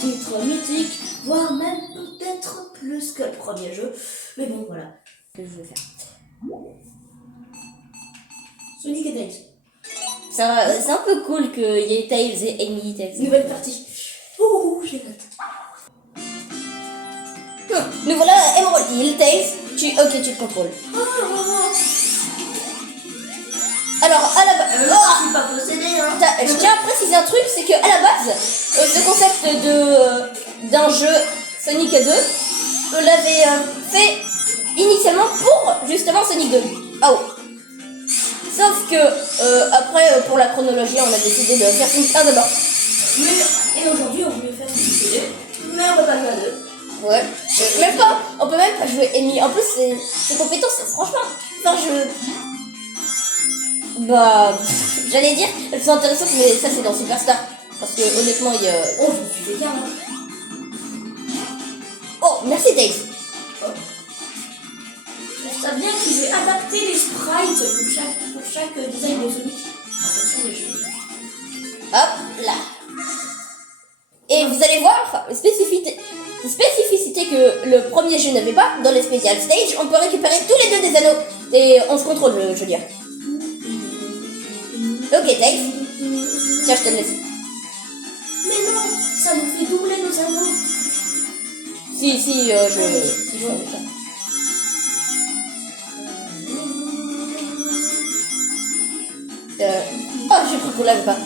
titre mythique, voire même peut-être plus que le premier jeu. Mais bon, voilà, ce que je vais faire. Sonic et Tails. C'est un peu cool qu'il y ait Tails et Amy Tails. Nouvelle partie. Ouh, j'ai hâte. Nous voilà à Emerald Hill, Tails. Tu te contrôles. Alors, à la base... Je suis pas possédé, hein. Je tiens à préciser un truc, c'est qu'à la base, ce concept d'un jeu Sonic 2, on l'avait fait initialement pour justement Sonic 2. Ah oh. Sauf que après, pour la chronologie, on a décidé de faire Sonic 1 d'abord. Et aujourd'hui, on voulait faire Sonic 2, mais on va pas jouer à 2. Ouais. Même pas, on peut même pas jouer Amy. En plus, ses compétences, franchement, enfin, bah, j'allais dire, elles sont intéressantes, mais ça c'est dans Superstar. Parce que honnêtement, il y a... Oh, je me suis fait carrément. Oh, merci Tails. Oh. Je trouve ça bien qu'ils aient adapté les sprites pour chaque design de Sonic en fonction des jeux. Hop là. Et vous allez voir, spécificité que le premier jeu n'avait pas, dans les Special Stage, on peut récupérer tous les deux des anneaux. Et on se contrôle, je veux dire. Ok, Tails. Tiens, je te le laisse. Mais non, ça nous fait doubler nos anneaux. Si je fais ça. Oh, j'ai cru qu'on l'avait pas.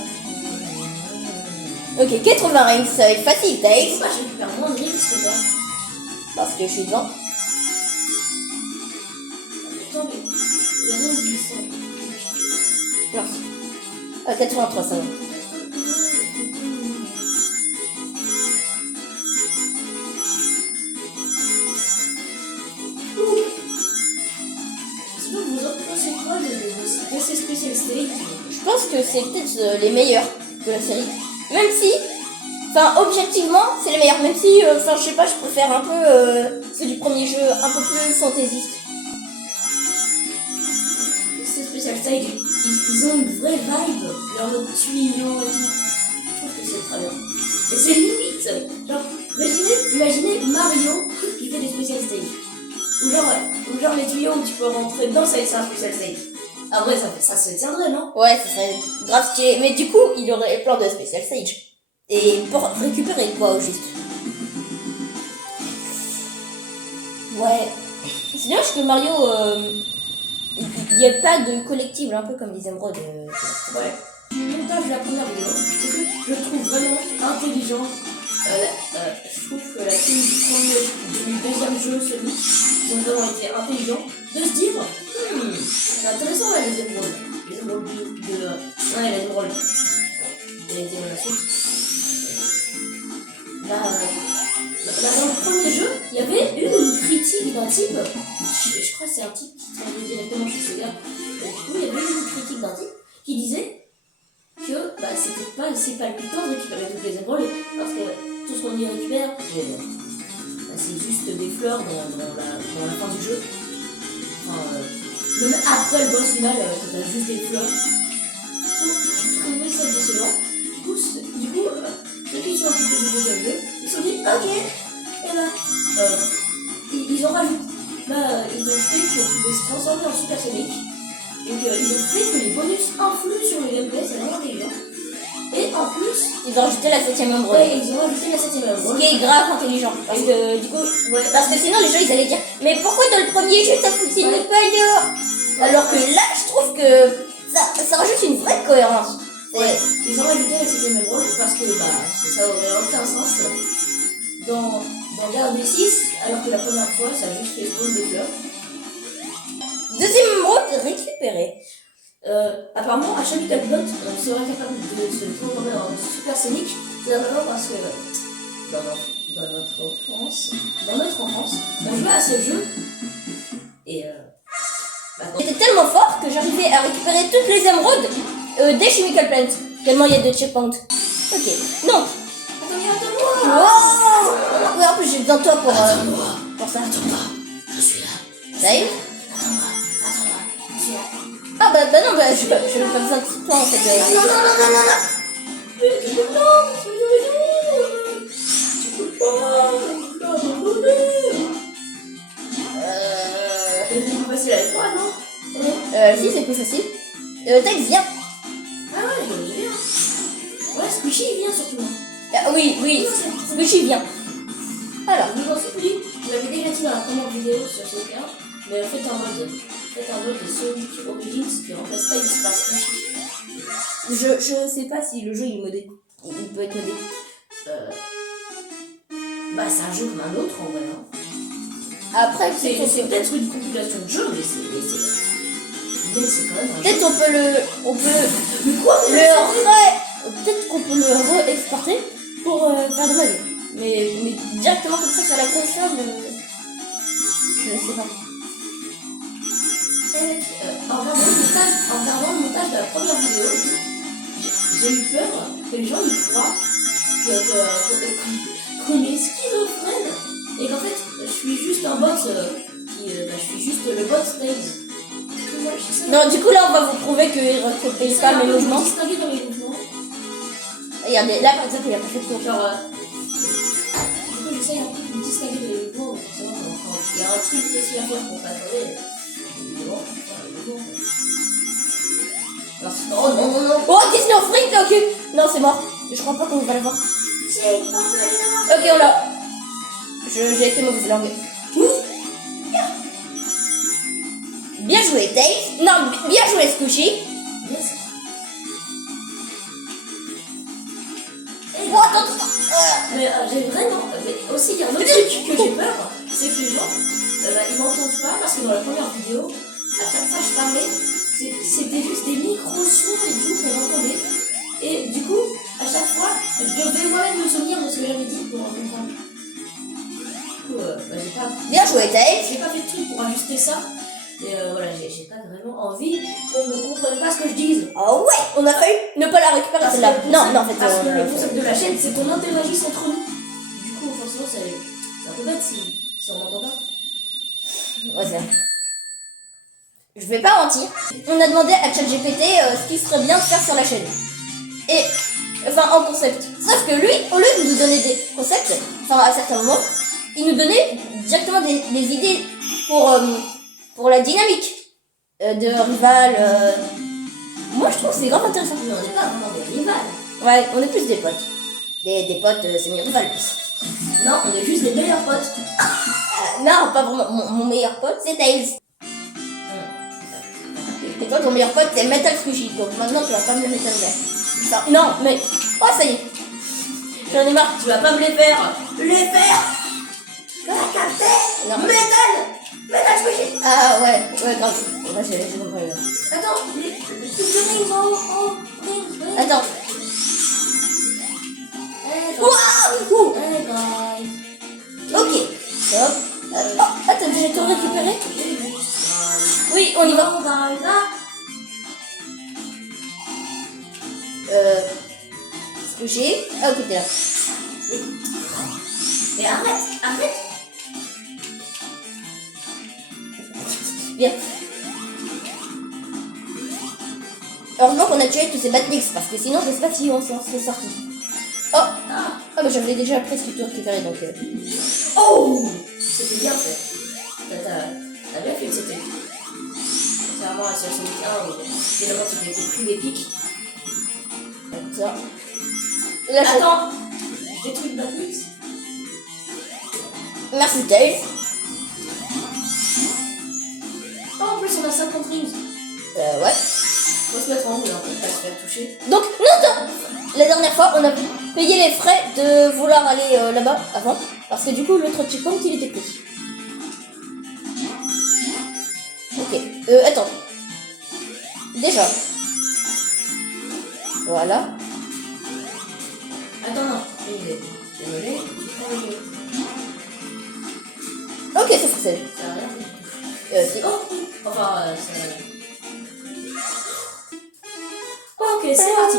Ok, 80 rings, ça va être facile, Tails. Pourquoi je récupère moins de rings que toi? Parce que je suis devant. Pourtant, les rings, ils sont... Non. 83, ça va. Sinon, vous en pensez quoi de ces Special Stage? Je pense que c'est peut-être les meilleurs de la série. Même si, enfin, objectivement, c'est les meilleurs. Même si, enfin, je sais pas, je préfère un peu ceux du premier jeu, un peu plus fantaisiste. Ces Special Stage, ils ont une vraie vibe, leur tuyau et tout. Je trouve que c'est très bien. Et c'est limite, genre, imaginez Mario qui fait des Special Stage. Ou genre les tuyaux où tu peux rentrer dedans, ça c'est un Special Stage. Ah ouais, ça se tiendrait, non? Ouais, ça serait grave stylé. Mais du coup, il aurait plein de special stage. Et pour récupérer quoi au juste? Ouais. C'est dommage que Mario, il n'y a pas de collectible, un peu comme les émeraudes. Ouais. Du montage de la première vidéo, c'est que je trouve vraiment intelligent. Je trouve que la team du deuxième jeu, celui, ils ont vraiment été intelligents de se dire c'est intéressant là, les émeraudes. Les émeraudes ouais, les émeraudes. Et la suite. Là, dans le premier jeu, il y avait une critique d'un type. Je crois que c'est un type qui travaillait directement chez Sega. Et du coup, il y avait une critique d'un type qui disait que c'était pas assez palpitant de récupérer toutes les émeraudes parce que tout ce qu'on y récupère, c'est juste des fleurs dans la fin du jeu. Enfin, même après le boss final, t'as juste des fleurs. Je trouvais ça décevant. Du coup, ceux qui sont occupés du deuxième jeu, ils se sont dit ok, et ils ont rajouté. Ils ont fait qu'on pouvait se transformer en Super Sonic. Donc ils ont fait que les bonus influent sur le gameplay, c'est vraiment intelligent. Et en plus, ils ont rajouté la 7ème émeraude. Ouais, ils ont rajouté la 7ème émeraude. Ce qui est grave intelligent. Parce que du coup, parce que sinon les gens ils allaient dire mais pourquoi dans le premier jeu ça fonctionne pas alors? Alors que là je trouve que ça rajoute une vraie cohérence. Ouais, ils ont rajouté la 7ème émeraude parce que ça aurait aucun sens dans Garde 6, alors que la première fois ça a juste fait spawn des fleurs. Deuxième émeraude récupérée. Apparemment, à chaque upload, on sera capable de se transformer en Super Sonic. C'est important parce que dans notre enfance, on jouait à ce jeu et j'étais tellement fort que j'arrivais à récupérer toutes les émeraudes des Chemical Plants. Tellement il y a de checkpoints. Ok. Non. Attends-moi. Wow. Ouais, en plus j'ai besoin de toi pour ça. Attends-moi. Je suis là. Ça y est. Attends-moi. Je suis là. Ah bah non, je n'ai pas besoin de toi en fait. Non. plus facile. Tails, viens. Ah ouais, il vient. Ouais, Squishy il vient surtout. Ah, oui, Squishy, viens. Alors, Je vous en supplie, je l'avais déjà dit dans la première vidéo sur CK, mais faites un mode de Sonic Origins qui remplace Tails par Squishy. je sais pas si le jeu il est modé. Il peut être modé. Bah c'est un jeu comme un autre en vrai. Hein. Après, C'est peut-être une compilation de jeux, mais c'est quand même un jeu. peut-être on peut peut-être qu'on peut le re-exporter pour faire des modes. Mais directement comme ça sur la console, je ne sais pas. En regardant le montage de la première vidéo, j'ai eu peur que les gens y croient qu'on est schizophrène et qu'en fait je suis juste un bot je suis juste le bot Tails. Non, du coup là on va vous prouver qu'il ne respecte pas mes mouvements. Distinguer dans les mouvements. Regardez, là par exemple il a pas fait de tour. Genre, du coup j'essaye un peu de me distinguer dans les mouvements, forcément quand il y a un truc précis à faire pour pas tomber. Oh non non non. Oh, Disney of Freak, ok. Non, c'est mort. Je crois pas qu'on va l'avoir. Ok, on l'a. J'ai été mauvaise langue. Bien joué, Tails. Non, bien joué, Squishy. Yes. Oh, attends. Mais j'ai vraiment. Mais aussi, il y a un autre truc que j'ai peur, c'est que les gens, ils m'entendent pas parce que dans la première vidéo, à chaque fois que je parlais, c'était juste des micro-sons et tout qu'on entendait. Et du coup, à chaque fois, je devais moi-même me souvenir de ce que j'avais dit pour comprendre. Du coup, j'ai pas. Bien joué, Tails. J'ai pas fait de truc pour ajuster ça. Et voilà, j'ai pas vraiment envie qu'on ne comprenne pas ce que je dise. Oh ouais, on a failli ne pas la récupérer Parce celle-là. que le Non, concept- non, en fait. Parce que le concept de la chaîne, c'est qu'on interagisse entre nous. Du coup, forcément, c'est un peu bête si on m'entend pas. Ouais, c'est vrai. Je vais pas mentir. On a demandé à ChatGPT ce qu'il serait bien de faire sur la chaîne. Et, enfin, en concept. Sauf que lui, au lieu de nous donner des concepts, enfin, à certains moments, il nous donnait directement des idées pour la dynamique de rival. Moi, je trouve que c'est grave intéressant. Mais on n'est pas vraiment des rivales. Ouais, on est plus des potes. Des potes semi-rivales. Non, on est juste des meilleurs potes. Non, pas vraiment. Mon meilleur pote, c'est Tails. Et toi, ton meilleur pote, c'est Metal Squishy. Donc maintenant, tu vas pas me le mettre à faire. Non, mais. Oh, ça y est. J'en ai marre. Tu vas pas me les faire. Les faire. T'as capté. Non. Metal Squishy. Ah ouais, grave. Ouais, j'ai compris. Attends, les rings Attends. Waouh. Hey guys. Ok. Hop. Oh, t'as déjà tout récupéré? Oui, on y va. Squishy. Ah, ok, t'es là. Mais arrête. Bien. Heureusement qu'on a tué tous ces Batnix parce que sinon je sais pas si on s'en serait sorti. Oh. Ah, mais j'avais déjà presque tout récupéré donc. Oh, c'était bien fait. T'as bien fait que c'était. Contrairement à sur Sonic 1 où finalement tu t'es pris des pics. Attends. Là, Attends, je détruis le Batmix. Merci Tails. Oh, en plus on a 50 rings. Ouais. Faut se mettre en roue là, on peut pas se faire toucher. Donc, non. La dernière fois, on a payé les frais de vouloir aller là-bas avant. Parce que du coup, l'autre checkpoint, il était pris. Ok. Attends. Déjà. Voilà. Attends, non, j'ai une idée. Désolé, tu prends le jeu. Ok, ça fonctionne. Ça a rien fait. C'est... Oh, enfin, ça. Ok, c'est parti.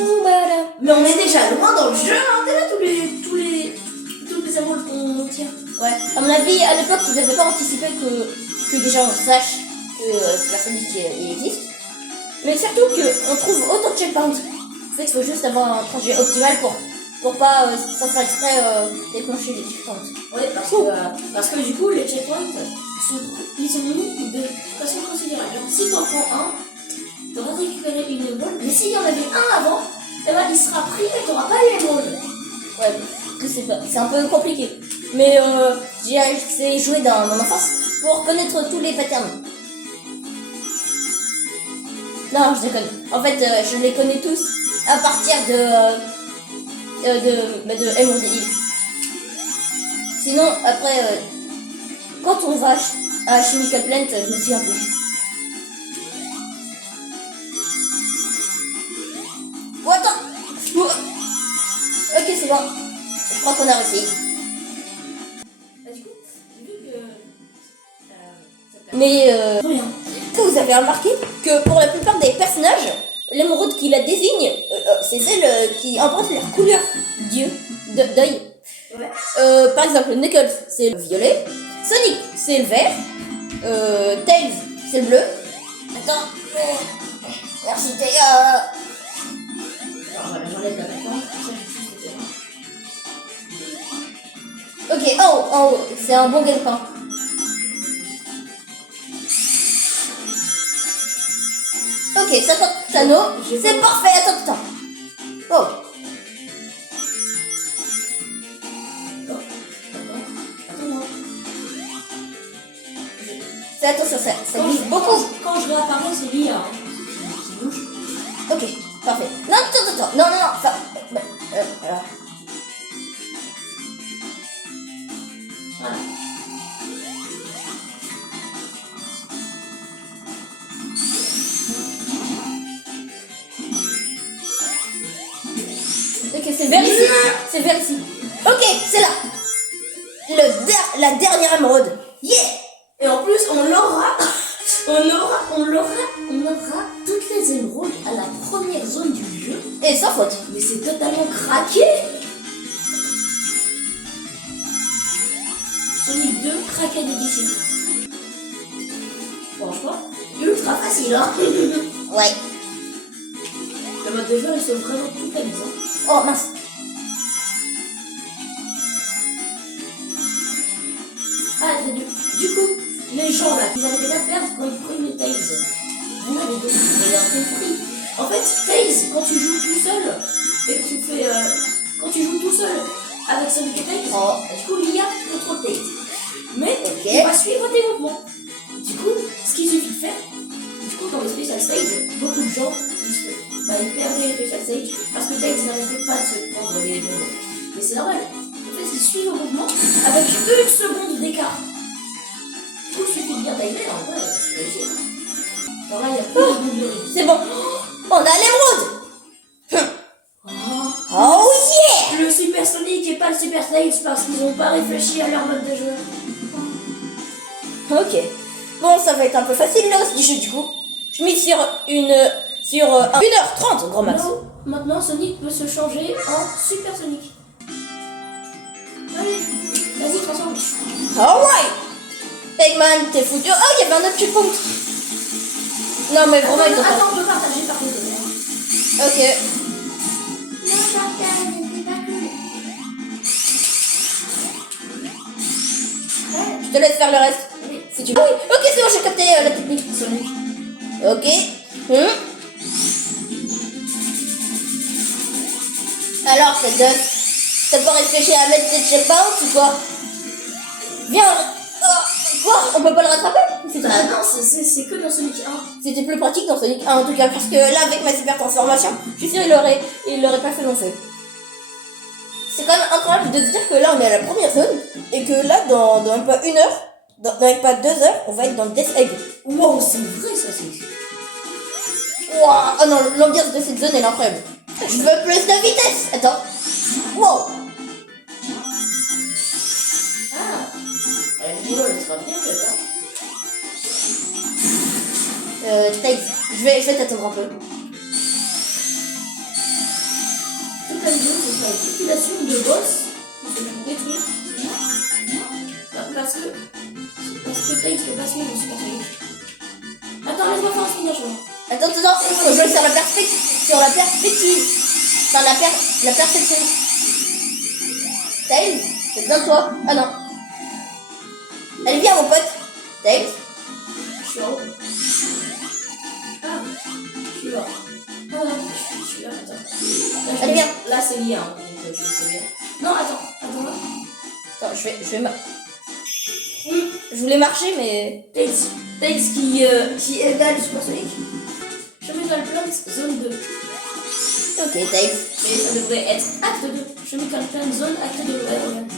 Mais on est déjà loin dans le jeu, hein. T'es là tous les amours qu'on tient. Ouais. À mon avis, à l'époque, ils n'avaient pas anticipé que déjà on sache que Super Sonic il existe. Mais surtout qu'on trouve autant de checkpoints. En fait, il faut juste avoir un trajet optimal pour pas, sans faire exprès, déclencher les checkpoints. Ouais, parce que du coup, les checkpoints, ils sont mis de façon considérable. Genre, si t'en prends un, t'auras récupéré une émeraude, mais s'il y en avait un avant, eh ben il sera pris et t'auras pas l'émeraude. Ouais, je sais pas, c'est un peu compliqué. Mais j'ai essayé de jouer dans mon enfance pour connaître tous les patterns. Non, je déconne. En fait, je les connais tous à partir de Emerald Hill. Sinon, après, quand on va à Chemical Plant, je me souviens plus. Oh, attends. Ok, c'est bon. Je crois qu'on a réussi. Bah, du coup, vu que. Mais Rien. vous avez remarqué que pour la plupart des personnages, l'émeraude qui la désigne, c'est celle qui emprunte leur couleur d'œil. Ouais. Par exemple, Knuckles, c'est le violet. Sonic, c'est le vert. Tails, c'est le bleu. Attends. Merci, Théa. Alors voilà, j'enlève la plateforme. Ça, j'ai plus de terrain. Ok, en haut, c'est un bon gagne-pain. Ok, 50 anneaux, c'est parfait, attends. Oh, Attends-moi. fais attention, ça glisse beaucoup. Quand je réapparais, c'est l'IA. Hein. Qui bouge. Ok, parfait. Non, attends. Non. Ça, voilà. Voilà. Ok, c'est vers ici. C'est vers ici. Ok, c'est là. La dernière émeraude. Yeah. Et en plus, on aura toutes les émeraudes à la première zone du jeu. Et sans faute. Mais c'est totalement craqué. Sonic 2, craqué d'édition. Franchement, ultra facile, hein. Ouais. Le mode de jeu, ils sont vraiment tout amusants. Oh mince. Ah, du coup, les gens là, ils n'arrivaient pas à perdre quand ils prenaient Tails. Il y en avait d'autres, vous avez un compris. En fait, Tails, quand tu joues tout seul, et que tu fais. Quand tu joues tout seul avec Sonic et Tails, Oh. du coup, l'IA contrôle Tails. Mais Ok. il va suivre tes mouvements. Du coup, ce qu'il suffit de faire, du coup, dans les Special Stage, beaucoup de gens, ils perdaient les Special Stage parce que Tails n'arrêtait pas de se prendre les bombes. Mais c'est normal. En fait, ils suivent au mouvement avec 1 seconde d'écart. Du coup, il suffit de bien timer, en vrai, tu réussis. Alors là, il y a plus de bombes de riz. C'est bon. On a l'émeraude. Oh yeah. Le Super Sonic et pas le Super Tails parce qu'ils n'ont pas réfléchi à leur mode de jeu. Ok. Bon, ça va être un peu facile là aussi, jeu du coup. Je mise sur 1h30 grand max. Non, maintenant Sonic peut se changer en Super Sonic. Allez, vas-y, transforme. Alright. Eggman, t'es foutu. Oh, il y avait un autre checkpoint. Non, mais vraiment, ils ont pas. Attends, on peut partager par contre. Ok. Non, partage, c'est pas cool. Je te laisse faire le reste. Oui. Si tu veux. Ah oui, ok, c'est bon, j'ai capté la technique. Sonic. Ok. Alors, t'as pas réfléchi à mettre tes checkpoints ou quoi? Viens. Quoi? On peut pas le rattraper? Bah non, c'est que dans Sonic 1. C'était plus pratique dans Sonic 1 en tout cas, parce que là, avec ma super transformation, je suis sûr il l'aurait pas fait long feu. C'est quand même incroyable de se dire que là, on est à la première zone, et que là, dans même pas 1 heure, dans même pas 2 heures, on va être dans le Death Egg. Wow, c'est vrai ça, c'est. Waouh! Oh non, l'ambiance de cette zone est incroyable. Je veux plus de vitesse! Attends. Wow! Ah, la vidéo elle sera bien faite, hein. Tails, je vais t'attendre un peu. Toute la vidéo, ce sera une compilation de boss qui se font détruire. Parce que Tails peut pas suivre le Super Sonic. Attends, laisse-moi faire un spin dash. Attends, faut jouer sur la perspective. Sur la perspective. Enfin, la perception. Tails, c'est bien toi. Ah non. Allez, viens, mon pote. Tails. Je suis en haut. Ah. Oula. Voilà, je suis là, attends. Là, Allez, viens. Là, c'est lié, hein, donc je sais bien. Non, attends, là. Attends, je vais je voulais marcher, mais... Tails qui égale Supersonic. Chemical Plant, zone 2. Ok, Tails. Mais ça devrait être acte 2. Chemical Plant, zone acte 2. Ouais, regarde.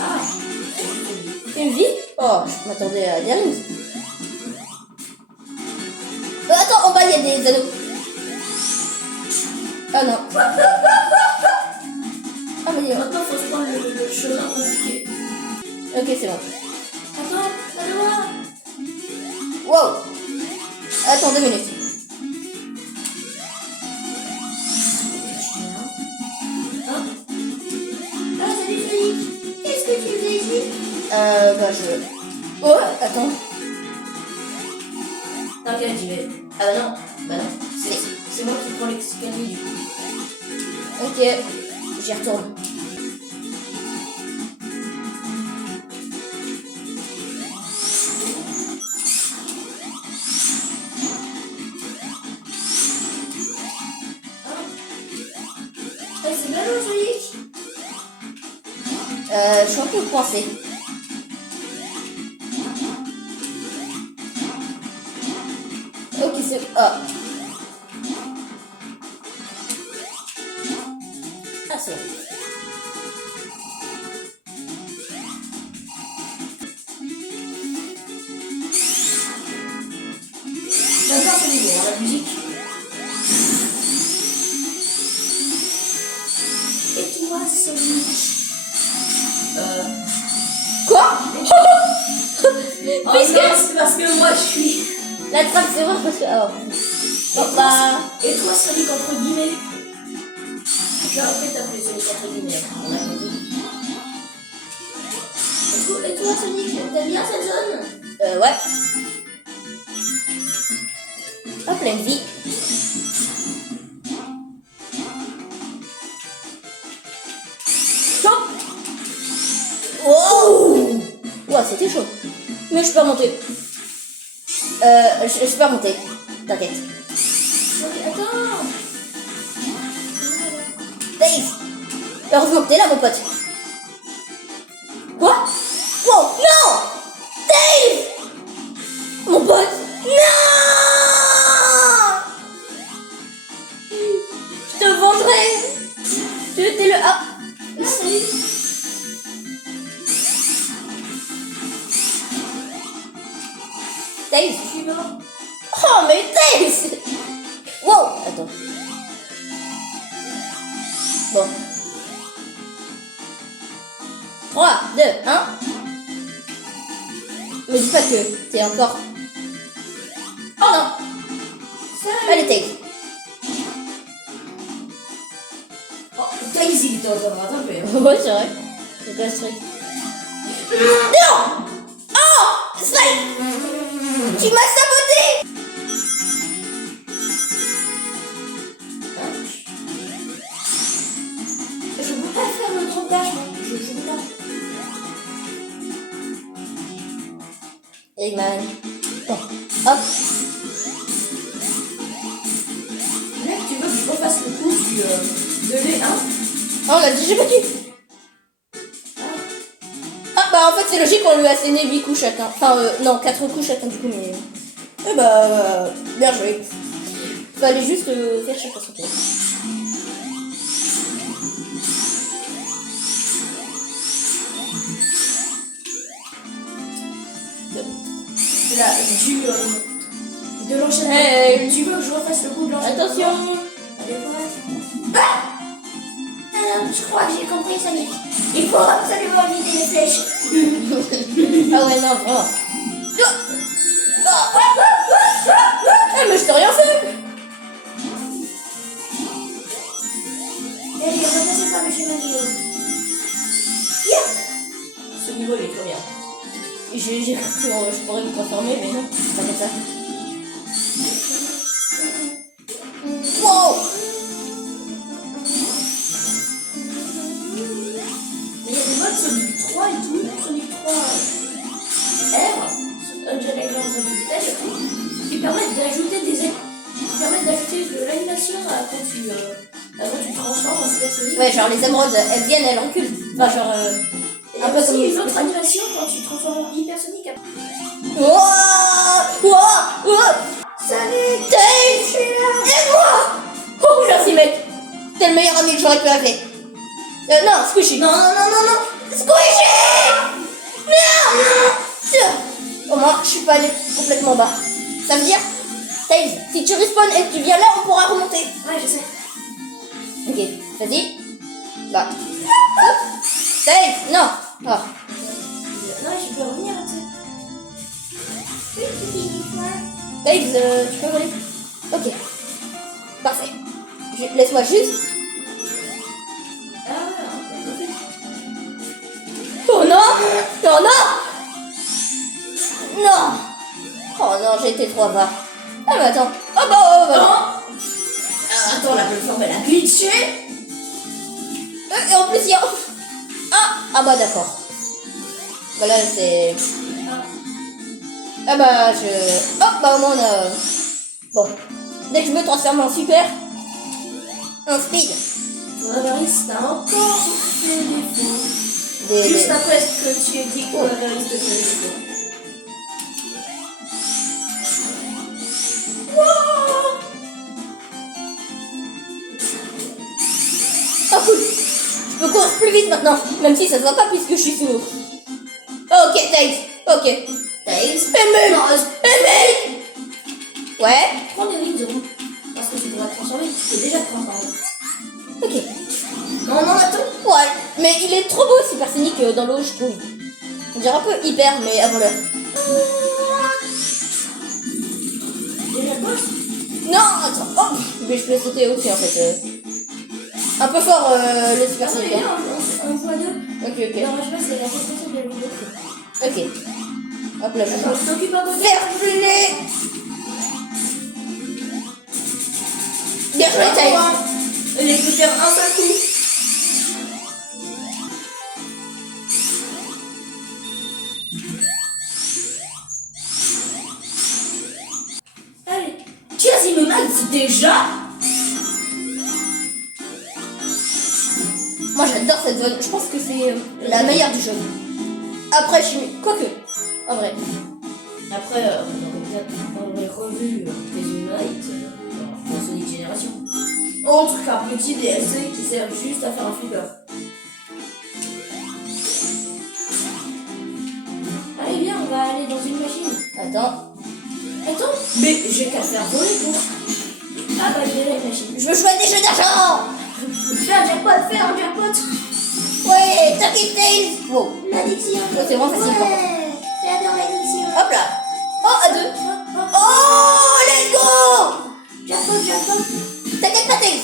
Ah, Une vie? Oh, je m'attendais à des rings. Attends, en bas, il y a des anneaux. Ah non. Ah, mais maintenant, faut se prendre le chemin compliqué. ok, c'est bon. Attends, allez voir. Wow. Attends, 2 minutes. Hein? Ah, salut Sonic. Qu'est-ce que tu faisais ici? Bah, je... Oh, attends. T'inquiète, j'y vais. Ah bah non, c'est moi qui prends l'escalier du coup. Ok, j'y retourne. Ah, c'est ballot Sonic. Je suis un peu coincée. Ok, c'est... Ah. Ah, c'est bon. J'adore ce niveau, hein, la musique. Et toi Sonic? Quoi? Oh Puisque- non, c'est parce que moi je suis... La trappe, c'est vrai parce que... Oh. Oh, bah... Et toi Sonic entre guillemets? J'ai appris t'appeler Sonic entre guillemets, on a compris. Et toi Sonic, t'aimes bien cette zone? Ouais. Oh, pleine vie. Chaud. Wow. Wow, c'était chaud. Mais je peux remonter. Je peux remonter. T'inquiète. Ok, attends. Dave. Heureusement que t'es là, mon pote. Quoi? Wow, non. Dave. Mon pote. Non. Je te vengerai. Tu étais le... Ah. Ah, salut. Dave. Je suis mort. Oh, mais Dave. Wow. Attends. Bon. 3, 2, 1. Me dis pas que t'es encore... Oh non. Allez, Dave. Oh, Tails il était encore rattrapé. Ouais, c'est vrai. C'est quoi ce truc? Non. Oh, Spike. Tu m'as saboté. Je peux pas faire le drop dash, moi. Je peux pas. Eggman. Bon. Hop. Mec, tu veux que je refasse le coup de l'E1? Oh, on l'a déjà battu. Ah, bah en fait, c'est logique, on lui a asséné 8 coups chacun. Enfin, non, 4 coups chacun du coup, mais... Eh bah, bien joué. Fallait juste faire chacun son tour. Là, de l'enchaînement. Hey. Tu veux que je refasse le coup de l'enchaînement? Attention. Allez, voilà. Alors, je crois que j'ai compris, Sonic. Il faut absolument vider les flèches. Ah ouais, non, vraiment. Eh, mais je t'ai rien fait. Allez, on va passer par le chemin du haut. Yeah. Ce niveau, il est trop bien. J'ai cru que je pourrais me transformer, mais non, c'est pas comme ça. Wow. Mais il y a des modes Sonic 3 et tout. Sonic 3. animation quand tu te transformes en supersonique. Ouais, genre les émeraudes, elles viennent, elles reculent. Enfin, genre. Il y a Un peu aussi comme une autre animation quand tu te transformes en hypersonique. Wouah Wouah Wouah Salut Tails, je suis là. Aide-moi. Oh, merci, mec. T'es le meilleur ami que j'aurais pu appeler. Non, Squishy. Non, non, non, non, non. Squishy. Non. Tiens. Au moins, je suis pas allé complètement bas. Ça veut dire, Tails, si tu respawns et que tu viens là, on pourra remonter. Ouais, je sais. Ok, vas-y. Là. Tails, non. Oh. Non, je peux revenir, tu sais. Tails, tu peux voler. Ok. Parfait. Laisse-moi juste. Ah, Oh non. Non, non. Non. Oh non, j'ai été trop bas. Ah mais attends. Oh bah, oh bah. non. Attends, la plateforme, elle a glitché. Et en plus, il y a... Ah bah d'accord. Bah là, c'est... Ah bah, je... Hop, bah au moins, on a... Bon. Dès que je me transforme en super... En speed. Coronavirus, t'as encore fait défaut. Des... Juste après ce que tu as dit, Coronavirus te fait défaut. Oh cool. Je peux courir plus vite maintenant. Même si ça se voit pas puisque je suis sous l'eau. Ok, Tails. Ok. Tails. Mec. Non, Mec. Ouais. prends des lignes de roue. Parce que tu pourras te transformer, tu peux déjà te transformer. Ok. Non, non, attends. Ouais. Mais il est trop beau Supersonic dans l'eau, je trouve. On dirait un peu hyper, mais avant l'heure. Déjà quoi? Non, attends. Oh, mais je peux sauter aussi en fait. Un peu fort le Ah, Supersonic. mais Hein. bien, on voit deux. Ok, ok. Non, je sais, c'est la construction de la vidéo. Ok. Hop là, je Attends, peux je t'occupe à côté. faire brûler. Bien joué, Tails. Il peut faire un seul coup. Allez, Quasimodo Max déjà. Moi j'adore cette zone. Je pense que c'est la meilleure du jeu. Après, je suis. Quoique. En vrai. Après, on aurait revu les Unite dans Sonic Génération. Autre qu'un petit DLC qui sert juste à faire un flipper. Allez, viens, on va aller dans une machine. Attends. Attends, mais j'ai qu'à faire voler pour. Ah bah, j'ai la machine. Je veux jouer à des jeux d'argent. Fais un jackpot, fais un jackpot. Ouais, Taki Tails. Wow. L'addiction. Oh, c'est vraiment facile, par contre. J'adore l'addiction. Hop là. Oh, à deux. Oh, let's go. Jackpot, jackpot. T'inquiète pas, Tails.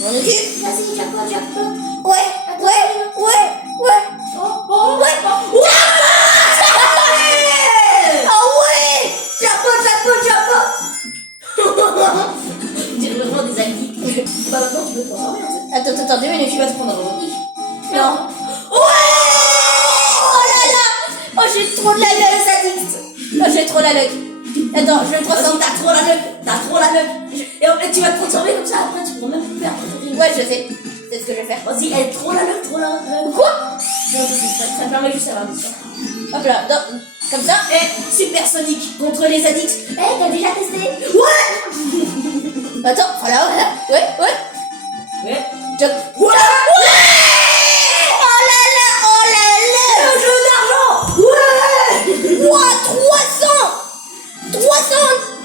On m'en occupe. Vas-y, jackpot, jackpot. Ouais, ouais. Oh, oh, Ouais. Ouais. Ah ouais. Jackpot, jackpot, jackpot. J'ai vraiment des addicts. Bah maintenant tu peux te transformer en fait. Attends, 2 minutes. Tu vas te prendre un revendique. Non. Ouais. Oh là là. Oh, j'ai trop de la luck. Oh, j'ai trop la luck. Attends, je vais me transformer. T'as trop la luck. T'as trop la luck. Et en fait tu vas te transformer comme ça après tu pourras même plus perdre. Ouais, je sais. C'est ce que je vais faire. Vas-y, elle trop la luck, trop la luck. Quoi? Non, ça permet juste d'avoir des soins. Hop là, comme ça. Eh, Super Sonic contre les addicts. Eh, t'as déjà testé? Ouais. Attends, voilà. Ouais. Ouais. Jump. Ouais. Oh là là. Un jeu d'argent. Ouais. Ouah, 300.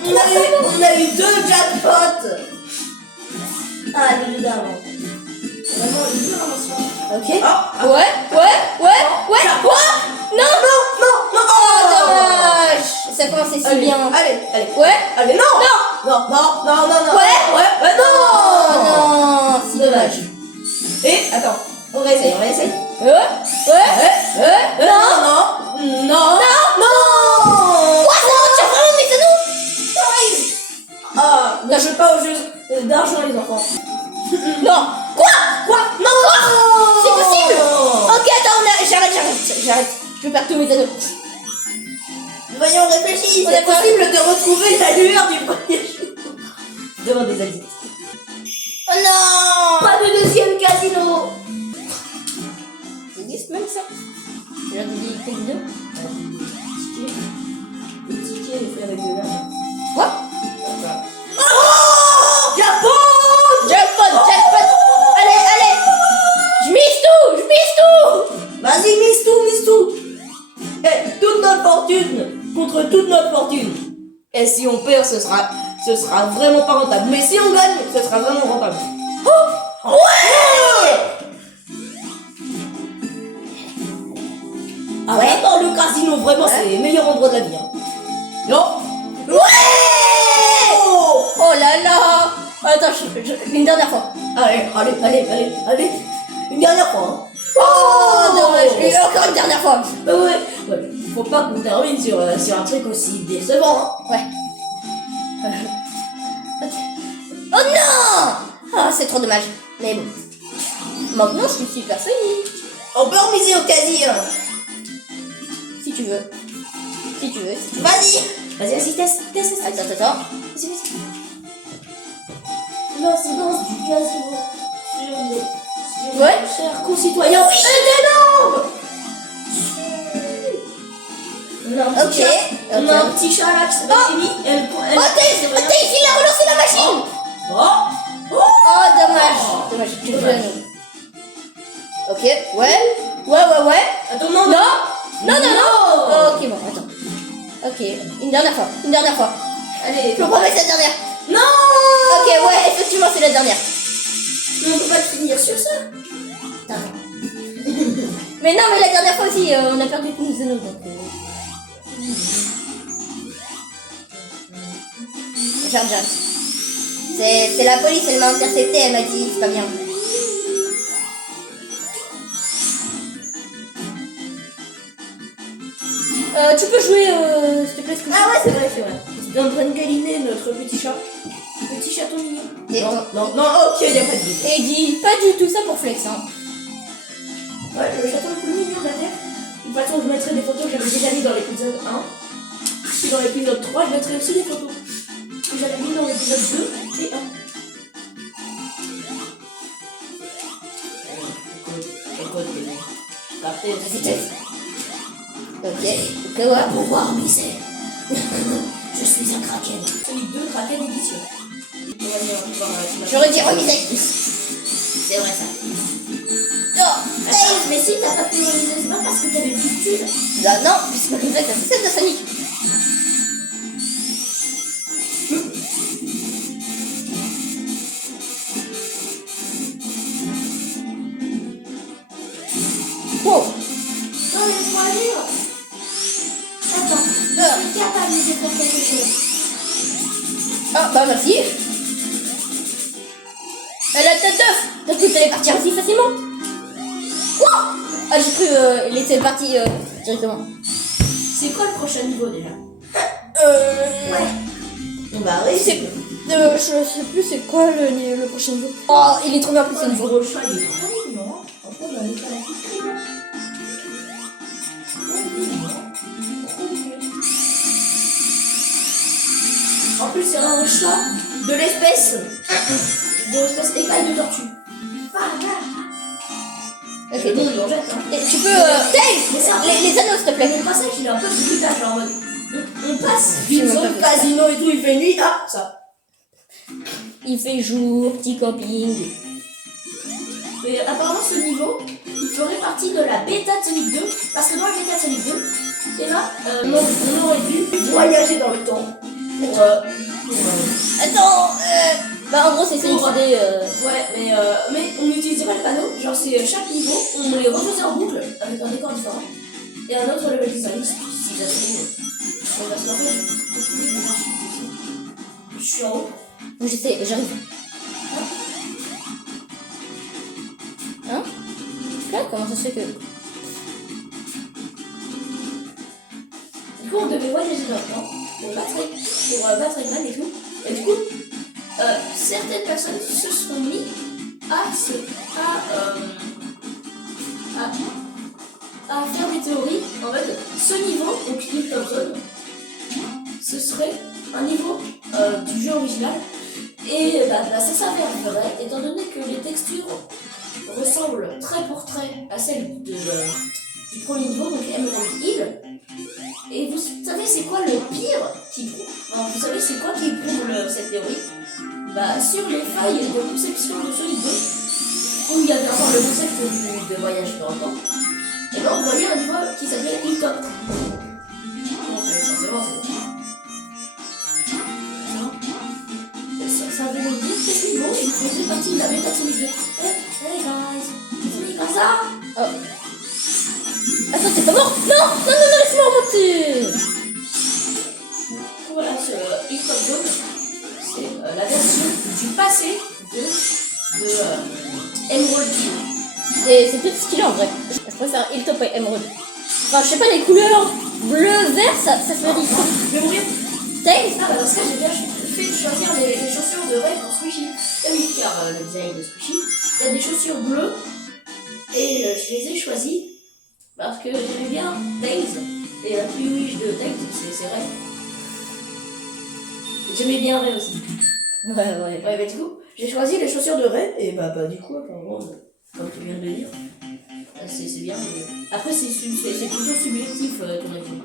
On a eu 2 jackpots. Ah, le jeu d'argent. Vraiment, une bonne invention. Ok. Ah. Ouais. Quoi? Non. Oh, dommage. Ça commençait si Allez, bien. Allez. Ouais. Allez, non. Non. Ouais. Non. Non. Si dommage. Et, attends. On va essayer. Ouais. Non. 300, tu as vraiment mis ça nous? Ah, ne joue pas aux jeux d'argent, les enfants. Non. Quoi? Non. C'est possible. Ok, attends, j'arrête. Je perds tous mes anneaux. Voyons, réfléchis. On C'est a quoi? possible de retrouver la lueur du premier jour devant des addicts. non. Pas de deuxième casino. Ça existe même ça. J'ai dit quelle vidéo. Le ticket est fait avec de l'argent. Quoi? Oh Japon. Jackpot. Allez. Je mise tout. Vas-y, mise tout. Eh, toute notre fortune contre toute notre fortune. Et si on perd, ce sera vraiment pas rentable. Mais si on gagne, ce sera vraiment rentable. Oh ouais. Ah ouais, dans le casino, vraiment, c'est le meilleur endroit de la vie. Hein. Non. Ouais. Oh là là. Attends, une dernière fois. Allez. Une dernière fois. Hein. Oh, dommage. Encore une dernière fois. Ouais. Faut pas qu'on termine sur un truc aussi décevant. Hein. Ouais. Ok. Oh non. Ah, c'est trop dommage. Mais bon. Maintenant, je suis super Sonic. On peut remiser au quasi. Hein. Si tu veux. Vas-y, teste. Attends. Vas-y. L'incidence du casino sur nos Ouais. chers concitoyens est énorme. Ok. On a un petit chat là qui s'appelle Amy. Oh, Tails, il a relancé la machine. Oh Oh, dommage. Tu le fais à nous. Ok, ouais. Attends, non. Non. Ok, bon, attends. Ok, une dernière fois. Allez, Je me promets, c'est la dernière. non. Ok, ouais, effectivement, c'est la dernière. Mais on peut pas le finir sur ça. Mais non, mais la dernière fois aussi, on a perdu tous nos Zeno, donc... J'arrête. C'est la police, elle m'a intercepté, elle m'a dit, c'est pas bien. Tu peux jouer, s'il te plaît, Ah ouais, c'est vrai. C'est en train de câliner notre petit chat. Petit chaton mignon. Et, Non, ok, y a pas de vie. et dis pas du tout ça pour flex, hein. Ouais, le chaton le plus mignon de la Terre. De toute façon, je mettrai des photos que j'avais déjà mis dans l'épisode 1. Puis dans l'épisode 3, je mettrai aussi des photos que j'avais mis dans l'épisode 2 et 1. Écoute, partez de vitesse. Ok, ouais. Va pouvoir miser. Je suis un kraken. Sonic 2 Kraken édition. J'aurais dit remiser. C'est vrai ça. Oh, Attends, mais si t'as pas pu remiser, c'est pas parce que t'avais plus de thunes. bah non, c'est pas comme ça que ça se fait de Sonic. Wow. Non, laisse-moi agir. Attends, je suis capable de faire quelque chose. Ah, bah merci. Elle a tête d'œuf. T'as cru que t'allais partir aussi facilement? Quoi? Ah, j'ai cru, il était parti directement. C'est quoi le prochain niveau déjà? Ouais. Bah oui, C'est... je sais plus c'est quoi le prochain niveau. Oh, il est trop bien plus ce le niveau. gros chat, il est trop mignon. Franchement, il a mis ça la petite crème. En plus, c'est un chat de l'espèce écaille de tortue. Ok, Le nom, il en jette. Hein. et tu peux... Tails, Mais c'est un peu- les anneaux s'il te plaît. Le passage, il est un peu brutal, genre en mode. On passe Je sais d'une même pas zone fait ça. casino et tout, il fait nuit. Ah, ça. Il fait jour, petit camping. Mais apparemment, ce niveau, il ferait partie de la bêta de Sonic 2. Parce que dans la bêta de Sonic 2, et là, on aurait dû voyager dans le temps. Pour, Attends, bah en gros c'est Sonic Pour- 3D. ouais, mais on n'utilisait pas le panneau. Genre, c'est chaque niveau, on les refaisait en boucle avec un décor différent. Et un autre level design, si ça se trouve. Parce qu'en fait, je suis en haut. Je sais, j'arrive. Hein? Là, comment ça se fait que... Du coup, on devait voyager dans le temps pour battre Eggman et tout. Et du coup, certaines personnes se sont mis à faire des théories en mode ce niveau, donc Clifton Zone, ce serait un niveau du jeu original Et bah, ça s'avère vrai, étant donné que les textures ressemblent trait pour trait à celles du premier niveau, donc Emerald Hill. Et vous savez c'est quoi le pire qui prouve vous savez c'est quoi qui prouve cette théorie? Bah, sur les failles de conception de Sonic 2, où il y avait encore le concept de voyage dans le temps, et ben on voyait un niveau qui s'appelait Hilltop. Donc forcément ça voulait dire que ce niveau il faisait partie de la bêta de Sonic 2. Hey guys, c'est comme ça. Oh. Attends, t'es pas mort? Non, laisse-moi remonter. Voilà, ce Hilltop Zone, c'est la version du passé de Emerald Hill. Et c'est plus stylé en vrai. Je préfère Hilltop et Emerald. Enfin, je sais pas, les couleurs bleu, vert, ça se fait vite. Je vais mourir. Tails? Ah bah dans ce cas, j'ai bien fait choisir les chaussures de Ray pour Squishy. Et oui, car le design de Squishy, il y a des chaussures bleues. Et je les ai choisies parce que j'aimais bien Tails. Et la plus riche de Tails, c'est Ray. J'aimais bien Ray aussi. Ouais. Ouais, bah du coup, j'ai choisi les chaussures de Ray. Et bah du coup, apparemment, comme tu viens de le dire, c'est bien. Mais... Après, c'est plutôt subjectif ton avis.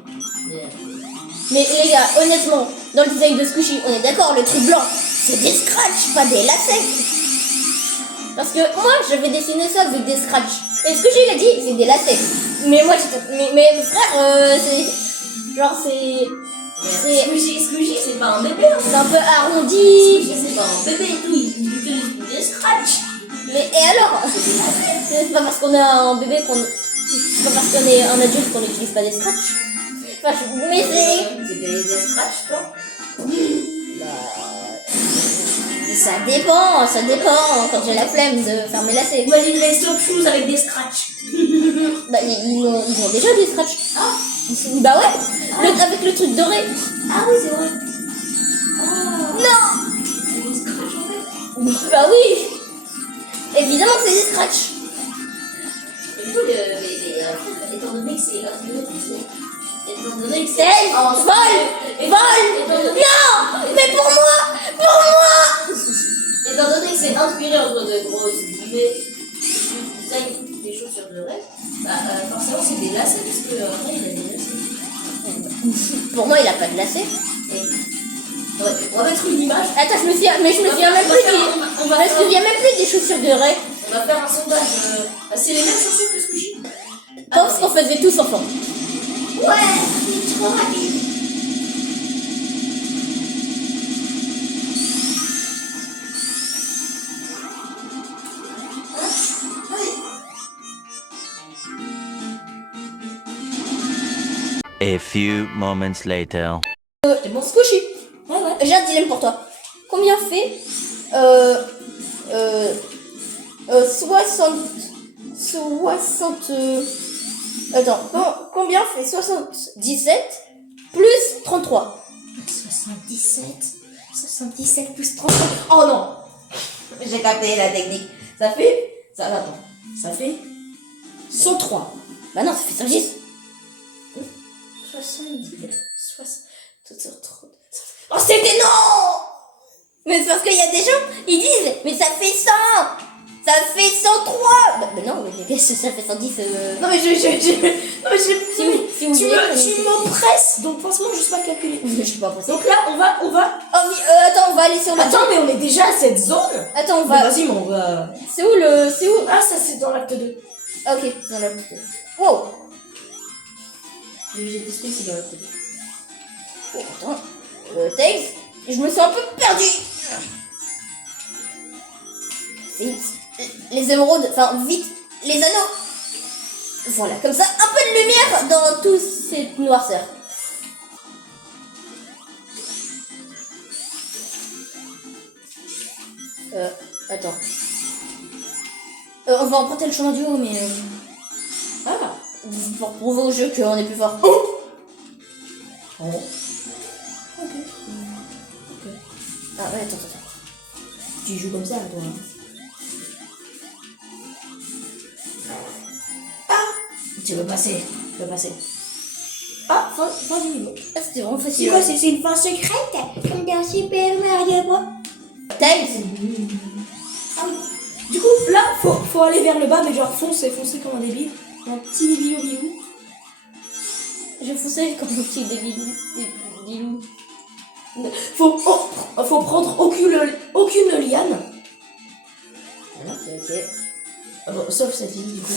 Mais les gars, honnêtement, dans le design de Squishy, on est d'accord, le truc blanc, c'est des scratchs, pas des lacets. Parce que moi, j'avais dessiné ça avec des scratchs. Et Squishy, il a dit, c'est des lacets. Mais moi, mais frère, c'est... Genre, c'est... Squishy, c'est pas un bébé. Hein. C'est un peu arrondi. Squishy, c'est pas un bébé et tout, il utilise des scratchs. Mais et alors? C'est pas parce qu'on est un bébé qu'on... C'est pas parce qu'on est un adulte qu'on n'utilise pas des scratchs. Enfin, mais c'est... des scratchs, toi? Bah... Ça dépend quand j'ai la flemme de faire mes lacets. Imagine les stop shoes avec des scratchs. Bah, ils ont déjà des scratchs. Ah. Bah ouais, avec le truc doré. Ah oui, c'est vrai. Ah. Non. C'est des scratchs en fait. Bah oui. Évidemment que c'est des scratchs. Et du coup, étant donné que c'est étant donné que c'est... Hey, vol. Non. Mais pour moi. Étant donné que c'est inspiré entre de grosses guillemets du design des chaussures de rêve, bah forcément c'est des lacets parce que Ray il a des lacets. Pour moi, il a pas de lacets. Ouais, on va mettre une image. Attends, je me souviens même plus des chaussures de Ray. On va faire un sondage. C'est les mêmes chaussures que Squishy. Comme ce qu'on faisait tous enfants. Ouais, c'est trop rapide. A few moments later. C'est bon, Squishy. Ouais. J'ai un dilemme pour toi. Combien fait 60... Attends, combien fait 77 plus 33? 77 plus 30. Oh non. J'ai capté la technique. Ça fait 103. Bah non, ça fait 110. Oh, c'était non. Mais c'est parce qu'il y a des gens, ils disent, mais ça fait 100. Ça fait 103. Bah non, mais qu'est-ce que ça fait 110 Non mais Si vous tu m'oppresses, donc forcément je sais pas calculer. Je suis pas pressée. Donc là on va. Oh oui, attends, on va aller sur le... Attends, mais on est déjà à cette zone. Attends, on Bah, va... vas-y, mais on va. C'est où? Ah, ça c'est dans l'acte 2. Ah, ok, c'est dans la... Wow. J'ai testé, c'est dans l'acte 2. Oh, attends. Tails, je me sens un peu perdu. Vite. Les émeraudes, enfin vite, les anneaux. Voilà, comme ça, un peu de lumière dans toute cette noirceur. Attends. On va emprunter le chemin du haut, mais... Ah. Pour prouver au jeu qu'on est plus fort. Oh. Ok. Ah ouais, attends. Tu joues comme ça, toi. Tu veux passer. Ah, fin du niveau. Ah, c'était vraiment C'est facile. quoi, c'est une fin secrète comme dans Super Mario Bros. Tails. Ah oui. Du coup, là, faut aller vers le bas, mais genre foncer comme un débile. Un petit bilou. Je fonçais comme un petit débile. Faut prendre aucune liane. Voilà, ok. Ah bon, sauf cette ligne, du coup.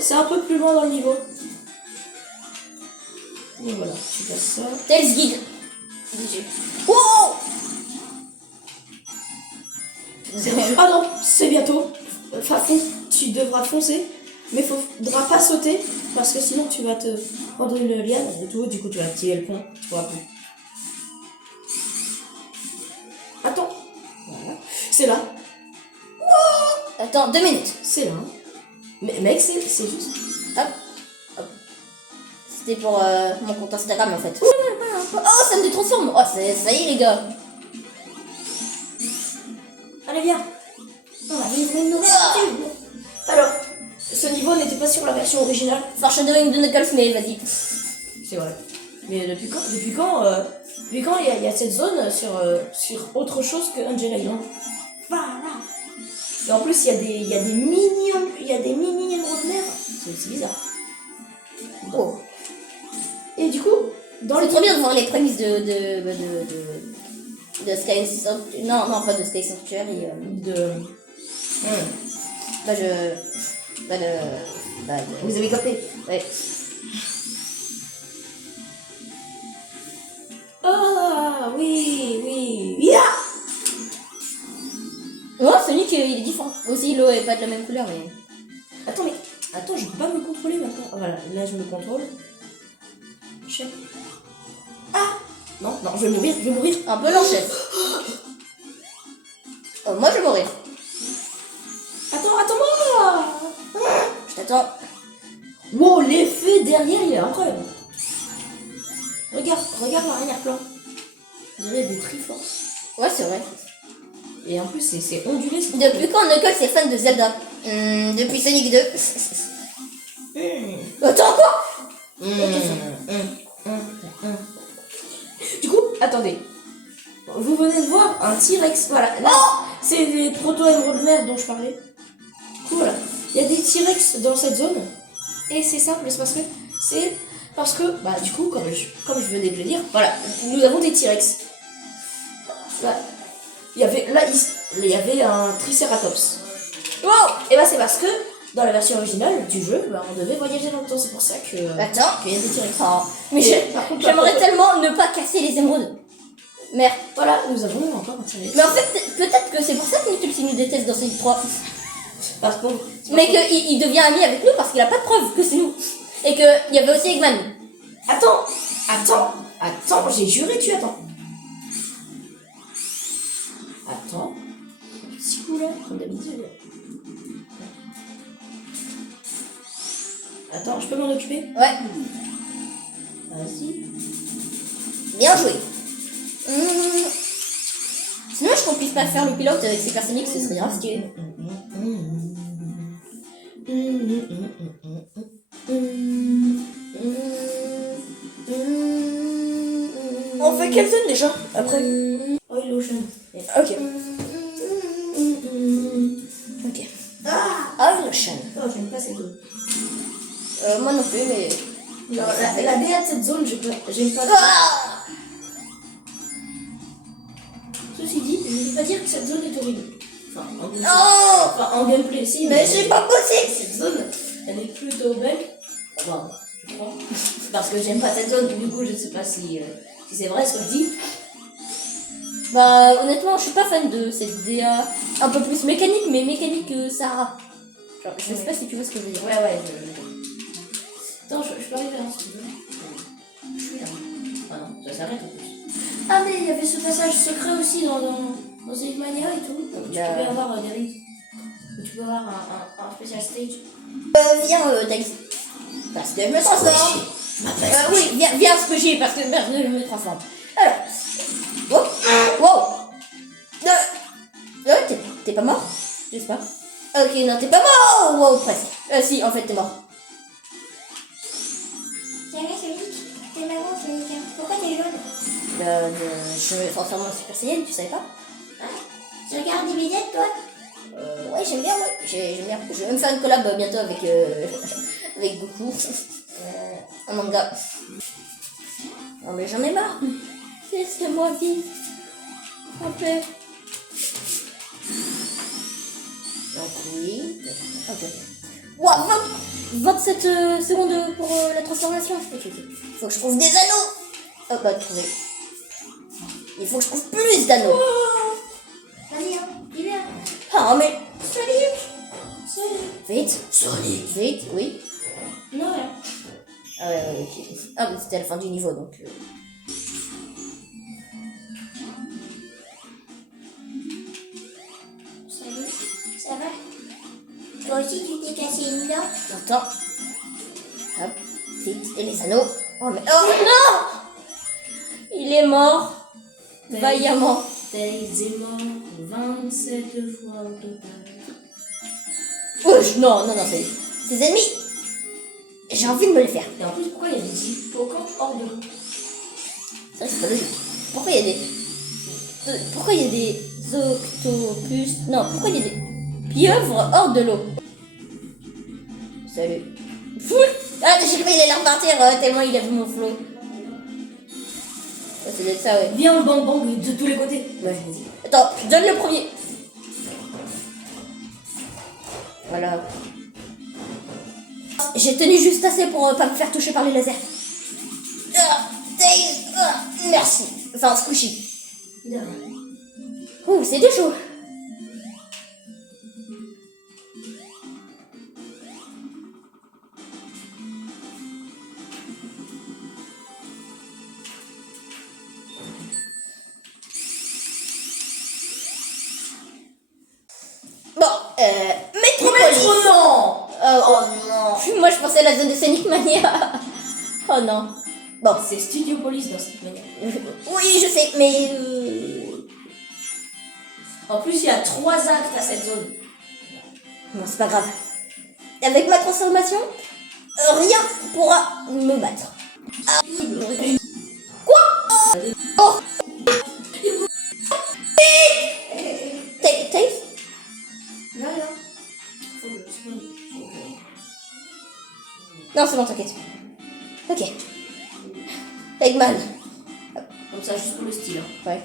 C'est un peu plus loin dans le niveau. Et voilà, tu passes ça. Tails guide. Wow. Ah non, c'est bientôt. Enfin, tu devras foncer, mais faudra pas sauter, parce que sinon tu vas te prendre une liane et tout, du coup tu vas activer le pont, tu pourras plus. Attends. Voilà. C'est là. Attends, 2 minutes. C'est là. Mais mec, c'est juste. Hop. C'était pour mon compte Instagram en fait. Oh, ça me détransforme. Oh, ça y est les gars. Allez, viens. On va vivre une nouvelle aventure. Alors, ce niveau n'était pas sur la version originale. Foreshadowing de Knuckles, mais vas-y. C'est vrai. Mais depuis quand il y a cette zone sur autre chose que Angel Island. Voilà. Et en plus, il y a des mini émeraudes de mer. C'est bizarre. Oh. Et du coup, dans C'est les trop bien de voir les prémices de Sky Sanctuary. Non, pas de Sky Sanctuary. Vous avez capté. Ouais. Ah oui. Yeah. Oh, Sonic il est différent. Aussi, l'eau est pas de la même couleur, mais. Attends, je peux pas me contrôler maintenant. Ah, voilà, là je me contrôle. Chef. Ah non, je vais mourir. Un peu lent, chef. Oh, moi je vais mourir. Attends-moi. Je t'attends. Wow, l'effet derrière, il est incroyable. Regarde l'arrière-plan. Vous avez des Triforce. Ouais, c'est vrai. Et en plus, c'est ondulé. Depuis quand Knuckles est fan de Zelda? Depuis Sonic 2. Attends, quoi? Du coup, attendez. Vous venez de voir un T-Rex. Voilà. Là, c'est les proto-émeraudes de mer dont je parlais. Du coup, voilà. Il y a des T-Rex dans cette zone. Et c'est simple, c'est parce que, bah, du coup, comme je venais de le dire, voilà, nous avons des T-Rex. Là, il y avait un Triceratops. Wow! Et bah, c'est parce que dans la version originale du jeu, bah, on devait voyager dans le temps. C'est pour ça que Attends. qu'il y a des T-Rex. Oh. Mais Par contre, j'aimerais tellement ne pas casser les émeraudes. Merde. Voilà, nous avons encore un T-Rex. Mais en fait, peut-être que c'est pour ça que Knuckles nous déteste dans Sonic 3. Par contre, Mais qu'il devient ami avec nous parce qu'il a pas de preuve que c'est nous. Et qu'il y avait aussi Eggman. Attends, j'ai juré, tu attends. Attends. Petit coup là, comme d'habitude. Attends, je peux m'en occuper? Ouais. Vas-y. Bien joué. Sinon, je qu'on puisse pas faire le pilote avec Super Sonic, ce serait grave stylé. On fait quelle zone déjà après? Oil Ocean. Ok. Ok. Ah, le chien. Oh, j'aime pas cette zone. Moi non plus, mais. Non, la DA de cette zone, j'aime pas. Ah. Ceci dit, je ne veux pas dire que cette zone est horrible. Enfin, en gameplay. Oh. Enfin, en gameplay, si, Mais c'est pas possible. cette zone, elle est plutôt belle. Enfin, je crois. Parce que j'aime pas cette zone, du coup, je sais pas si c'est vrai ce que je dis. Bah, honnêtement, je suis pas fan de cette DA un peu plus mécanique, mais mécanique Sarah. Genre, je sais pas si tu vois ce que je veux dire. Ouais. Attends, je peux arriver là, si tu veux. Je suis là. Ah non, ça s'arrête en plus. Ah, mais il y avait ce passage secret aussi dans Eggmania et tout. Tu Yeah. peux avoir des rigs. Tu peux avoir un spécial stage. Viens, Tails. Parce que je me transforme. Oui, viens ce que j'ai, parce que merde, je me transforme. Alors. Wow. T'es pas mort? Je sais pas. Ok, non, t'es pas mort. Wow, presque. Si, en fait, t'es mort. C'est vrai, Sonic. T'es marrant, Sonic. Pourquoi t'es jaune? Je me transforme en Super Saiyan, tu savais pas? Ah, regardes des BZ, toi? Ouais, j'aime bien, ouais. J'aime bien. Je vais même faire une collab bientôt avec, avec Goku. Un manga. Non, mais j'en ai marre. Laissez-moi vivre. Un peu. Donc, oui. Ok. Wow, 27 secondes pour la transformation. Ok, ok. Faut que je trouve des anneaux. Oh, bah, trouver. Il faut que je trouve plus d'anneaux. Vas-y, hein, il est là. Ah, mais. Salut. Vite. Sonic. Vite, oui. Non, rien. Ah ouais, ouais, ok. Ah, mais c'était à la fin du niveau, donc... Salut. Ça va? Toi aussi, tu t'es cassé une dent? Attends. Hop, vite. Et les anneaux. Oh, mais... Oh, non! Il est mort. Vaillamment. Tails est mort 27 fois au total. Non, non, non, c'est... Ces ennemis, j'ai envie de me les faire. Et en plus, pourquoi il y a des hippocampes hors de l'eau? Ça, c'est pas logique. Pourquoi il y a des... Pourquoi il y a des octopus... Non, pourquoi il y a des pieuvres hors de l'eau? Salut. Ah, je sais pas, il allait repartir tellement il a vu mon flow. Ça, c'est ça, ouais. Viens, on bang bang de tous les côtés. Ouais. Attends, je donne le premier. Voilà. J'ai tenu juste assez pour pas me faire toucher par les lasers. Tails, merci. Enfin, squishy. De rien. Ouh, c'était chaud. Bon, Métropolis. non. Oh non. Moi, je pensais à la zone de Sonic Mania. Oh non. Bon. C'est Studio Police dans cette manière. Oui, je sais, mais... En plus, il y a 3 actes à cette zone. Non, c'est pas grave. Avec ma transformation, rien pourra me battre. Ah. Quoi? Oh. Tails? Là, là. Faut que je soigne. Non, c'est bon, t'inquiète. Ok. Eggman. Comme ça, juste pour le style. Hein. Ouais.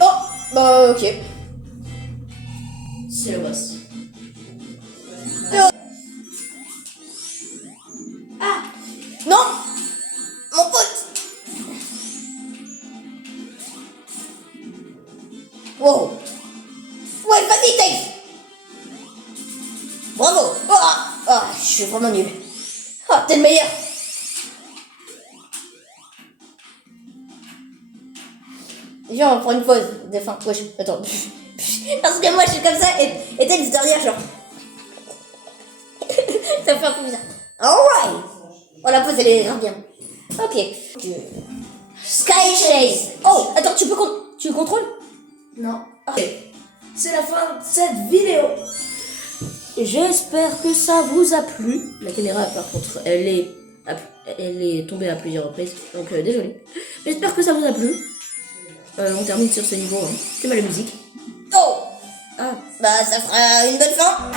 Oh. Bah, ok. C'est le boss. Ah. Non. Mon pote. Wow. Ouais, vas-y, Tails. Bravo. Je suis vraiment nul. T'es le meilleur. Viens, on prend une pause de fin. Wesh, attends. Parce que moi, je suis comme ça et Tails derrière, genre. Ça fait un peu bizarre. Alright. Oh, la pause, elle est grave bien. Ok. Sky Chase. Oh, attends, tu le contrôles? Non. C'est la fin de cette vidéo. J'espère que ça vous a plu. La caméra, par contre, elle est tombée à plusieurs reprises. Donc, désolé. J'espère que ça vous a plu. On termine sur ce niveau. Hein. C'est mal la musique. Oh. Ah. Bah, ça fera une bonne fin.